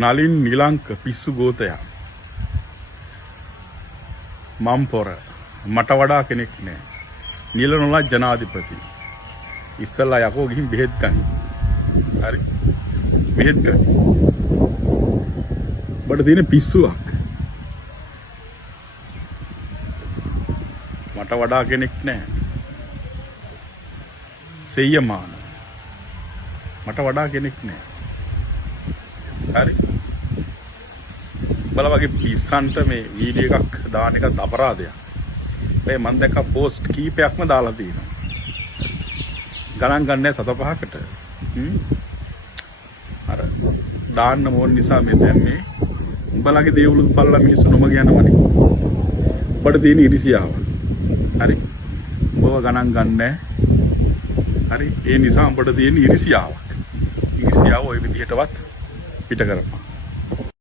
නලින් නිලංක පිස්සු ගෝතයා මම් පොර මට වඩා කෙනෙක් නෑ. නිල නොලා ජනාධිපති. ඉස්සල්ලා යකෝ ගිහින් බෙහෙත් ගන්න. හරි. බෙහෙත් ගන්න. බඩ තියෙන පිස්සුවක්. මට වඩා කෙනෙක් නෑ. සෙය්‍යමාන. මට වඩා කෙනෙක් නෑ. හරි. බල වගේ පිස්සන්ට මේ වීඩියෝ එකක් දාන එක අපරාධයක්. මේ මම දැක්ක පෝස්ට් කීපයක්ම දාලා තියෙනවා. ගණන් ගන්නෑ සත පහකට. අර දාන්න ඕන නිසා මේ දැන් මේ උඹලගේ දේවලුත් පල්ලා මිනිස්සු නොමග යනවනේ. උඹට තියෙන ඉරිසියාව. හරි. උඹව ගණන් ගන්නෑ. හරි. ඒ නිසා උඹට තියෙන ඉරිසියාවක්. ඉරිසියාව ওই විදිහටවත් පිට කරපන්.